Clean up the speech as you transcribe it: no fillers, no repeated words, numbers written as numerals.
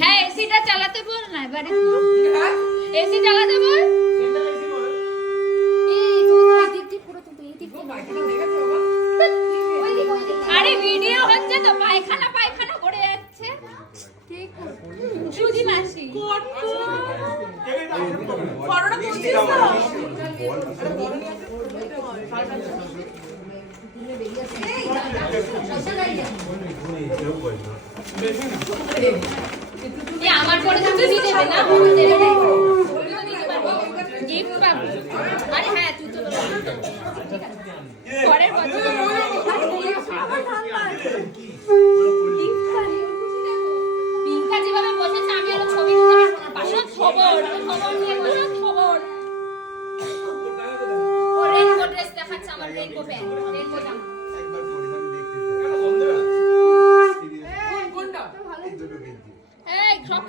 হ্যাঁ এসিটা চালাতে বল না এবারে এসি চালাতে বল আরে ভিডিও হচ্ছে তো পায়খানা পায়খানা করে যাচ্ছে ঠিক সুজি মাসি করোনা পৌঁছেছে আমার পরে তুমি দিয়ে দেবে না গিফট পাবো আরে হ্যাঁ তুই তো পরের বছর পিঙ্কা যেভাবে বসেছে আমি আরো ছবি তুলতে পারবো না পাশে খবর নিয়ে বসে খবর ও রেইনবো ড্রেস দেখাচ্ছে আমার রেইনবো প্যান্ট রেইনবো জামা একবার পরে আমি দেখতে চাই কোনটা এই